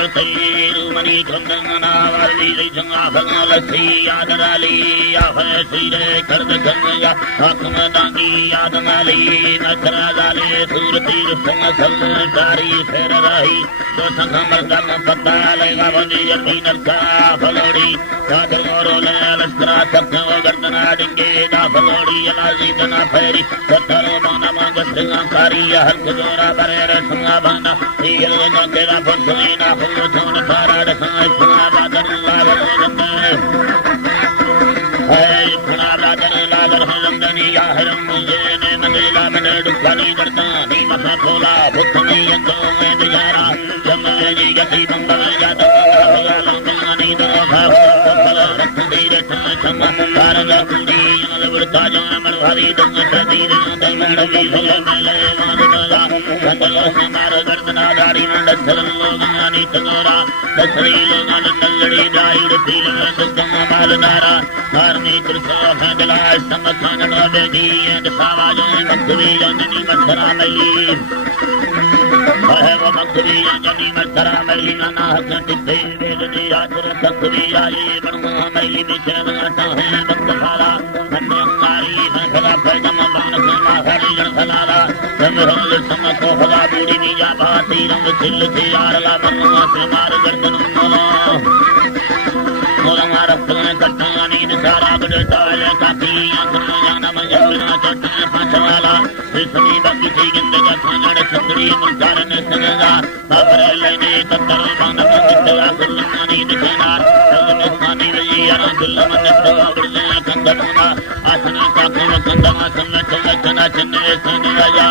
Money Kangana वाली जंगा भगल सी याद राली या फैसी रे कर्द गंगा हकम दांगी याद माली नखरा जाले सूरती संग संग कारी फेर रही तो संग मर्दम पता लेगा बंदी यती नरका फलोड़ी सागर मोरो ले लस्करा सक्का गर्दना डिंगे ना फलोड़ी अलाजी तना फेरी सत्तरो माना मांग संगा कारी हर जोरा बरे रसंगा बाना ये ना तेरा फसले ना हो जोन तारा रखा सुना बादल लावर जंगे है खुना राजन लावर लंदनी या हरम मुझे ने मंदिला में दुखानी करता नी मसा खोला भूत में यंतो में दियारा जंगे नी गति बंगल जाता या लंदनी दो भाव बला रख दे रखा सम कारण कुंडी लवरता जो मरवारी दंग सदीर दंगण भी भले मेले मारदा कंदलो से मार गर्दना दारी मंड लोगानी तगोरा दसरी लोगान तंगड़ी दाईड़ पील में दुगम मालदारा धार्मिक कृष्ण फैदला समखान नोदेगी एंड सावाजों मक्खवी जनी मत्थरा मई है वो मक्खवी जनी मत्थरा मई नाना हक दिखे वेदनी आचर तकवी आई बरमा मई मिशन आता है बंदखाला नंगारी फैसला पैदम बान समा हरी जन खलाला जमहल समको हवा बूढ़ी नीजा भाती रंग सिल से आरला बरमा से मार गर्दन मोरंगा रफ्तने कट्टा नींद सारा बड़ता है काफी आंखों जाना मंजूरा चट्टा पांचवाला इसमें बाकी सी जिंदगी खाना छतरी मुंजार ने सजा बाबर लेने कत्तर बांध मंदिरा कुल्ला नींद सेना रंग खानी वही यार कुल्ला मंदिरा बड़े कंदना आसना का कुल कंदना सन्नत चना चन्ने सने जा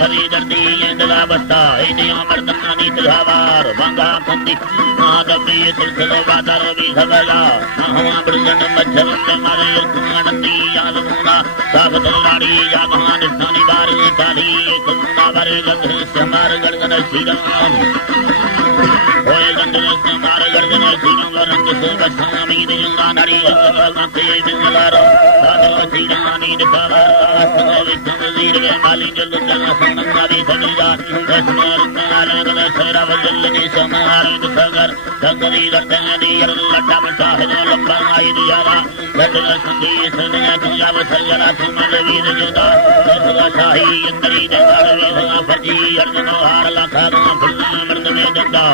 भरी दर्दी इंदला बस्ता इन्हें अमरदना नीत हवार बंगा कंदी नादबी तुलसलो बादारो भी खबला हवा बड़न मच्छर में मारे कुंगडंदी यालमुना सागत लाड़ी या भगवान स्थानी बार ताली कुंगा बारे गंध समार गणगण श्रीराम होए गंध समार गणगण श्रीराम रंग से बसामी दिलंगा नारी के दिललारो साधो श्रीरानी दिखावा विक्रम वीर में माली जल जला सोनंगा भी सनीजा स्मर नाले गण सेरा वजल ने समार सागर गंगरी रतनी लट्टा बचा है लंबा आई दियारा गंगला संगी सनया दुया वसलरा सुमल वीर जोदा सदा शाही अंदरी जंगल फजी अर्जुन हार लखा फुल्ला मर्द में दंगा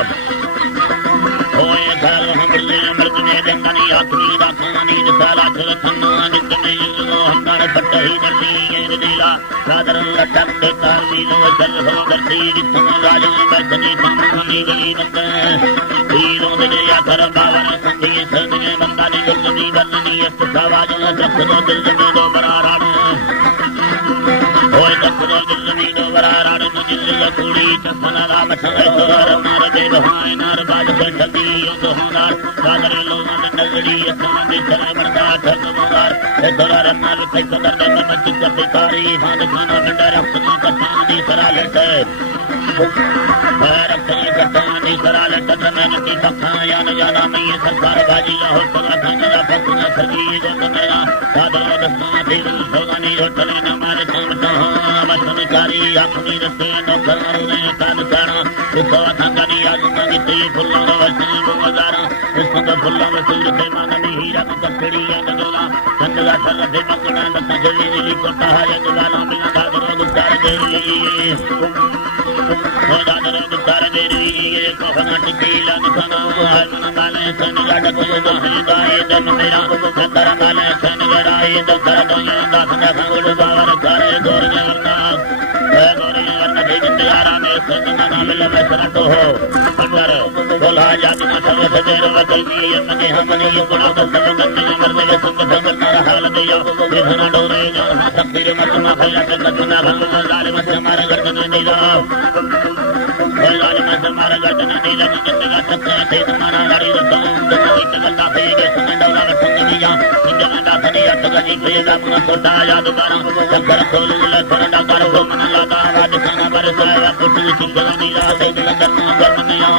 होए घर हम मर्द में दंगनी आखरी दाखानी साला चल खन्ना नित में लो हंगार पट्टी नदी ये दिला सादर लटक के कारवी लो चल हो करती जितम राजा बैठनी कमानी गली नंद हीरो दे या कर बावन संगी सने बंदा ने गलनी बलनी अस्त आवाज जब दो दिल में दो बरारा होए जब दो दिल में दो बरारा दिल का कुड़ी चसना राम छंगे तोर मार दे बहाए नार बाज के छती तो होनार सादर लो नगरी असमंदी चले बरदा ठग मुगार ए दरार मार के कदर में मत करते कारी भान खाना डर अपनी कटानी सरा लेते रखने कटानी सरा लेते में की पखाया न जाना मैं सरकार बाजी हो सला खाना फसना सगी गंद मेरा सादर दस्ता दिल भगवानी होटले न मारे कामता बसन कारी अपनी रस्ते न करो ने कान काना उसका थंगनी आज मंगती फुल्ला वसनी बजारा उसका फुल्ला वसनी ते माननी हीरा कचड़ी गंगला गंगला चल दे पकड़ा न तजली नीली कोटा है गंगला बिना दादरो गुस्तार दे हो दादरो गुस्तार दे ये कोहना टिकीला निखाना मन माले सन गाड़ को दो है गाए दम मेरा गंदर माले सन गड़ाई दो कर दो ये दासना संगुल बावर करे गोर जगन्ना गोर जगन्ना भेजन यारा में संगना मिल में सरटो हो अंदर बोला जात में सब सजेर वकल की मने हमने ये गुणा तो सब गंदे मरने में सुन संगना हाल दे यो बेधना डोरे जो तकदीर मत ना फैला के कतना भंग जालिम से मारा गर्दन नीला जालिम से मारा गर्दन नीला गंदगा तकना से तुम्हारा गाड़ी तो गंदा पे के संगना संग दिया इंदला धनी अतगजी पेगा मन कोटा याद बारा शंकर खोल लखना करो मन लगा राज खाना बरसाया पुटू सिंगल नीला से दिल करना करमनिया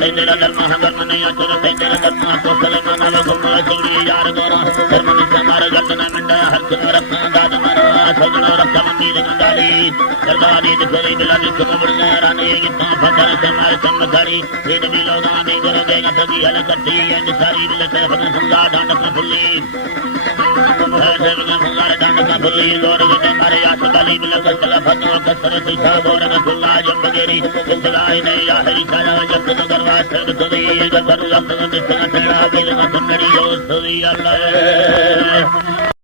दिल करना करमनिया चोर से दिल करना तो सलमान लोगों सिंगी यार गोरा करमनि समार गर्दन मंडा हर रखना दाद मारा सजनो रखा मंदिर Gangali Sari the Kuri Biladi Kumurani, Papa Samari, in the Milodani, Guranga, the Alakati, and the Sari will let on the Kapuli. Lord of the Maria Sabali, Milakapano, Kasarati, Bora, Kula, Yamagiri, Kusalai, Harikana, Yapurava, the Kuri, the Baru of the Sanatara, the Allah.